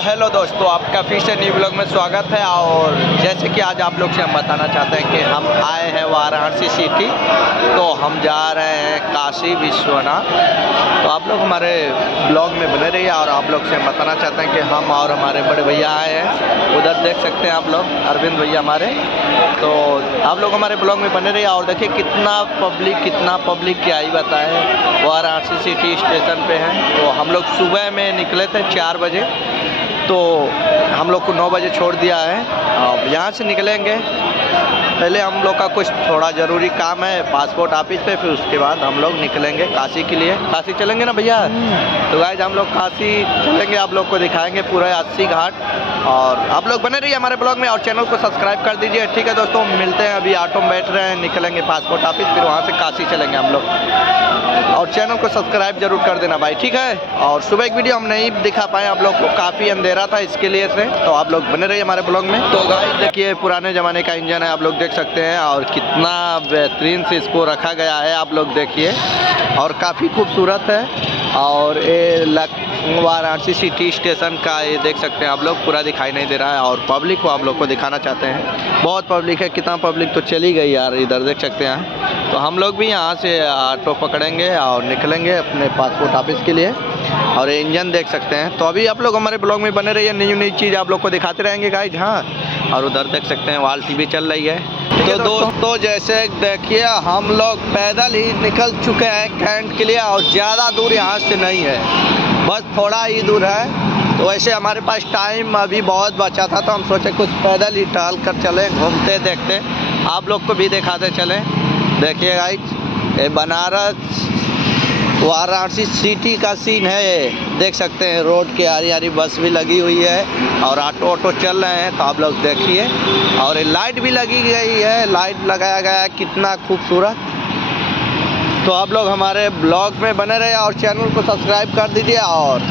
Hello दोस्तों, आपका फिर से न्यू ब्लॉग में स्वागत है। और जैसे कि आज आप लोग से हम बताना चाहते हैं कि हम आए हैं वाराणसी सिटी, तो हम जा रहे हैं काशी विश्वनाथ। तो आप लोग हमारे ब्लॉग में बने रहिए। और आप लोग से हम बताना चाहते हैं कि हम और हमारे बड़े भैया आए हैं, उधर देख सकते हैं आप लोग, अरविंद भैया हमारे। तो आप लोग हमारे ब्लॉग में बने रहिए और देखिए कितना पब्लिक क्या ही बताए, वाराणसी सिटी स्टेशन पे हैं। तो हम लोग सुबह में निकले थे 4 बजे, तो हम लोग को 9 बजे छोड़ दिया है। अब यहाँ से निकलेंगे, पहले हम लोग का कुछ थोड़ा ज़रूरी काम है पासपोर्ट ऑफिस पे, फिर उसके बाद हम लोग निकलेंगे काशी के लिए। काशी चलेंगे ना भैया? तो गाइस हम लोग काशी चलेंगे, आप लोग को दिखाएंगे पूरा 80 घाट। और आप लोग बने रहिए हमारे ब्लॉग में और चैनल को सब्सक्राइब कर दीजिए। ठीक है दोस्तों, मिलते हैं। अभी ऑटो में बैठ रहे हैं, निकलेंगे पासपोर्ट ऑफिस, फिर वहाँ से काशी चलेंगे हम लोग। और चैनल को सब्सक्राइब जरूर कर देना भाई, ठीक है। और सुबह एक वीडियो हम नहीं दिखा पाए आप लोग को, काफ़ी अंधेरा था इसके लिए से, तो आप लोग बने रहिए हमारे ब्लॉग में। तो गाइस देखिए पुराने ज़माने का इंजन है, आप लोग देख सकते हैं, और कितना बेहतरीन से इसको रखा गया है, आप लोग देखिए। और काफ़ी खूबसूरत है। और ये वाराणसी सिटी स्टेशन का ये देख सकते हैं आप लोग, पूरा दिखाई नहीं दे रहा है। और पब्लिक को आप लोग को दिखाना चाहते हैं, बहुत पब्लिक है। कितना पब्लिक तो चली गई यार, इधर देख सकते हैं। तो हम लोग भी यहाँ से ऑटो पकड़ेंगे और निकलेंगे अपने पासपोर्ट ऑफिस के लिए। और ये इंजन देख सकते हैं। तो अभी आप लोग हमारे ब्लॉग में बने रहिए, नई चीज़ आप लोग को दिखाते रहेंगे गाइज। हाँ, और उधर देख सकते हैं वाल टीवी चल रही है। तो दोस्तों जैसे देखिए हम लोग पैदल ही निकल चुके हैं कैंट के लिए, और ज़्यादा दूर यहाँ से नहीं है, बस थोड़ा ही दूर है। तो वैसे हमारे पास टाइम अभी बहुत बचा था, तो हम सोचे कुछ पैदल ही टहल कर चलें, घूमते देखते आप लोग को भी दिखाते चलें। देखिए गाइस, ये बनारस वाराणसी सिटी का सीन है ये, देख सकते हैं। रोड के आरी आरी बस भी लगी हुई है और ऑटो चल रहे हैं, तो आप लोग देखिए। और लाइट भी लगी गई है, लाइट लगाया गया है, कितना खूबसूरत। तो आप लोग हमारे ब्लॉग में बने रहे और चैनल को सब्सक्राइब कर दीजिए। और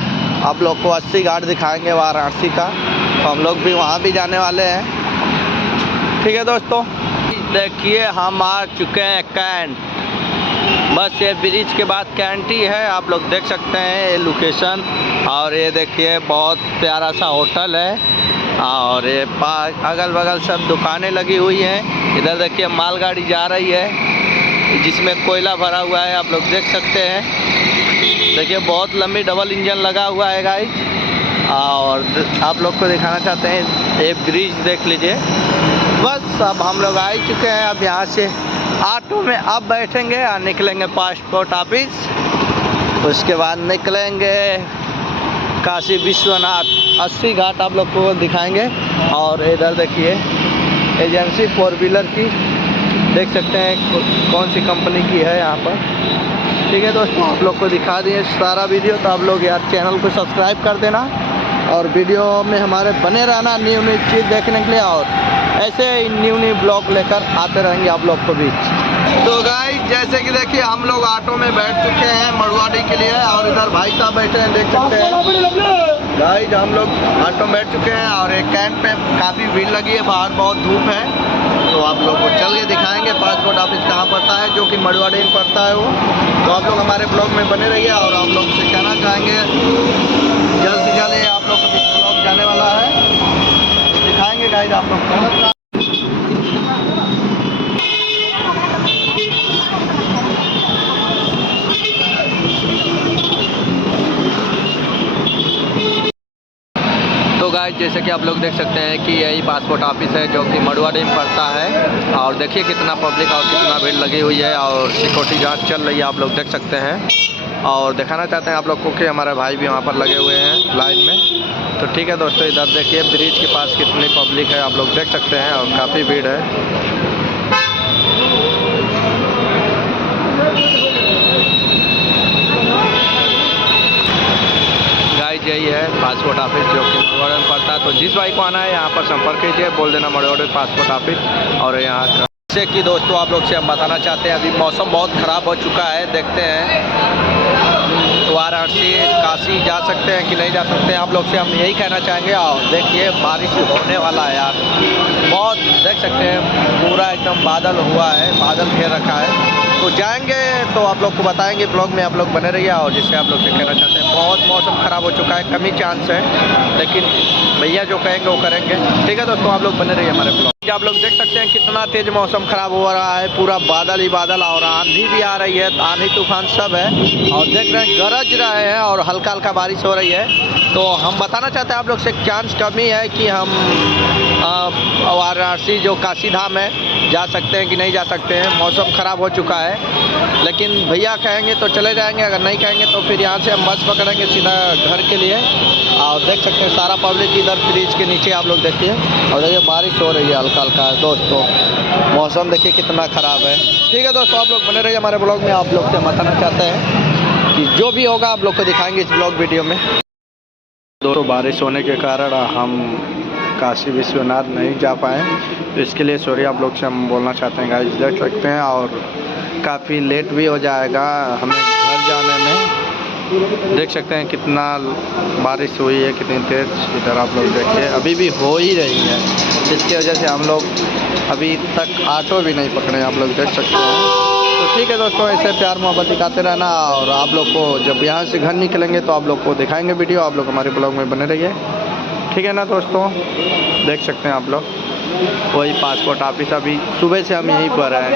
आप लोग को 80 घाट दिखाएंगे वाराणसी का, तो हम लोग भी वहाँ भी जाने वाले हैं। ठीक है दोस्तों, देखिए हम आ चुके हैं कैंट, बस ये ब्रिज के बाद कैंट ही है, आप लोग देख सकते हैं ये लोकेशन। और ये देखिए बहुत प्यारा सा होटल है, और ये अगल बगल सब दुकानें लगी हुई हैं। इधर देखिए मालगाड़ी जा रही है जिसमें कोयला भरा हुआ है, आप लोग देख सकते हैं। देखिए बहुत लंबी डबल इंजन लगा हुआ है गाइस। और आप लोग को दिखाना चाहते हैं ये ब्रिज देख लीजिए। बस अब हम लोग आ ही चुके हैं, अब यहाँ से ऑटो में अब बैठेंगे और निकलेंगे पासपोर्ट ऑफिस। उसके बाद निकलेंगे काशी विश्वनाथ, 80 घाट आप लोग को दिखाएंगे। और इधर देखिए एजेंसी 4 व्हीलर की, देख सकते हैं कौन सी कंपनी की है यहाँ पर। ठीक है दोस्तों, आप लोग को दिखा दिए सारा वीडियो, तो आप लोग यार चैनल को सब्सक्राइब कर देना और वीडियो में हमारे बने रहना न्यू चीज़ देखने के लिए। और ऐसे न्यू ब्लॉग लेकर आते रहेंगे आप लोग को भी। तो गाइस जैसे कि देखिए हम लोग ऑटो में बैठ चुके हैं मड़ुआडी के लिए, और इधर भाई साहब बैठे हैं, देख सकते हैं गाइस। हम लोग ऑटो में बैठ चुके हैं और एक कैंट पे काफ़ी भीड़ लगी है, बाहर बहुत धूप है। तो आप लोग को चल के दिखाएंगे पासपोर्ट ऑफिस कहाँ पड़ता है, जो कि मड़ुआडी में पड़ता है वो। तो आप लोग हमारे ब्लॉग में बने रहिए। और आप लोग से कहना चाहेंगे जल्द से जल्द आप लोग का ब्लॉग जाने वाला है, दिखाएंगे गाइस आप लोग को। तो गाइस जैसे कि आप लोग देख सकते हैं कि यही पासपोर्ट ऑफिस है, जो कि मड़ुआडी में पड़ता है। और देखिए कितना पब्लिक और कितना भीड़ लगी हुई है, और सिक्योरिटी जांच चल रही है, आप लोग देख सकते हैं। और दिखाना चाहते हैं आप लोग को कि हमारे भाई भी वहाँ पर लगे हुए हैं लाइन में। तो ठीक है दोस्तों, इधर देखिए ब्रिज के पास कितनी पब्लिक है, आप लोग देख सकते हैं, और काफ़ी भीड़ है। यही है पासपोर्ट ऑफिस, जो कि मड़ुआडी में पड़ता है। तो जिस भाई को आना है यहाँ पर संपर्क कीजिए, बोल देना मड़ुआडी पासपोर्ट ऑफिस। और यहाँ जैसे कि दोस्तों आप लोग से हम बताना चाहते हैं, अभी मौसम बहुत ख़राब हो चुका है, देखते हैं वाराणसी काशी जा सकते हैं कि नहीं जा सकते हैं, आप लोग से हम यही कहना चाहेंगे। और देखिए बारिश होने वाला है यार, बहुत देख सकते हैं पूरा एकदम बादल हुआ है, बादल घेर रखा है। तो जाएंगे तो आप लोग को बताएंगे, ब्लॉग में आप लोग बने रहिए। और जिससे आप लोग से कहना चाहते हैं, बहुत मौसम ख़राब हो चुका है, कम ही चांस है, लेकिन भैया जो कहेंगे वो करेंगे। ठीक है दोस्तों, आप लोग बने रहिए हमारे ब्लॉग। आप लोग देख सकते हैं कितना तेज मौसम ख़राब हो रहा है, पूरा बादल ही बादल और आंधी भी आ रही है, आंधी तूफान सब है। और देख रहे हैं गरज रहे हैं और हल्का हल्का बारिश हो रही है। तो हम बताना चाहते हैं आप लोग से, चांस कमी है कि हम वाराणसी जो काशी धाम है जा सकते हैं कि नहीं जा सकते हैं। मौसम ख़राब हो चुका है, लेकिन भैया कहेंगे तो चले जाएंगे, अगर नहीं कहेंगे तो फिर यहाँ से हम बस पकड़ेंगे सीधा घर के लिए। और देख सकते हैं सारा पब्लिक इधर ब्रिज के नीचे आप लोग देखिए। और देखिए बारिश हो रही है हल्का हल्का दोस्तों, मौसम देखिए कितना ख़राब है। ठीक है दोस्तों, आप लोग बने रहिए हमारे ब्लॉग में। आप लोग से बताना चाहते हैं कि जो भी होगा आप लोग को दिखाएंगे इस ब्लॉग वीडियो में। दोस्तों बारिश होने के कारण हम काशी विश्वनाथ नहीं जा पाए, तो इसके लिए सॉरी आप लोग से हम बोलना चाहते हैं गाइस। देख सकते हैं और काफ़ी लेट भी हो जाएगा हमें घर जाने में। देख सकते हैं कितना बारिश हुई है, कितनी तेज़। इधर आप लोग देखिए अभी भी हो ही रही है, जिसकी वजह से हम लोग अभी तक ऑटो भी नहीं पकड़े, आप लोग देख सकते हैं। तो ठीक है दोस्तों, ऐसे प्यार मोहब्बत दिखाते रहना। और आप लोग को जब यहाँ से घर निकलेंगे तो आप लोग को दिखाएंगे वीडियो, आप लोग हमारे ब्लॉग में बने रहिए। ठीक है ना दोस्तों, देख सकते हैं आप लोग वही पासपोर्ट ऑफिस, अभी सुबह से हम यहीं पर हैं,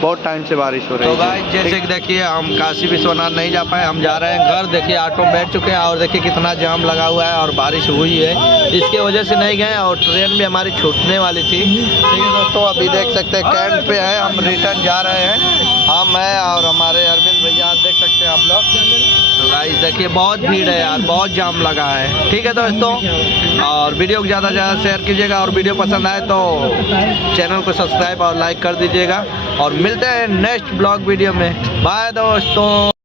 बहुत टाइम से बारिश हो रही है। तो भाई जैसे कि देखिए हम काशी विश्वनाथ नहीं जा पाए, हम जा रहे हैं घर। देखिए ऑटो बैठ चुके हैं और देखिए कितना जाम लगा हुआ है और बारिश हुई है, इसके वजह से नहीं गए। और ट्रेन भी हमारी छूटने वाली थी। ठीक है दोस्तों, अभी देख सकते हैं कैंट पे है, हम रिटर्न जा रहे हैं, हम हैं और हमारे अरविंद भैया, देख सकते हैं आप लोग। तो गाइस देखिए बहुत भीड़ है यार, बहुत जाम लगा है। ठीक है दोस्तों, और वीडियो को ज़्यादा से ज़्यादा शेयर कीजिएगा और वीडियो पसंद आए तो चैनल को सब्सक्राइब और लाइक कर दीजिएगा। और मिलते हैं नेक्स्ट ब्लॉग वीडियो में। बाय दोस्तों।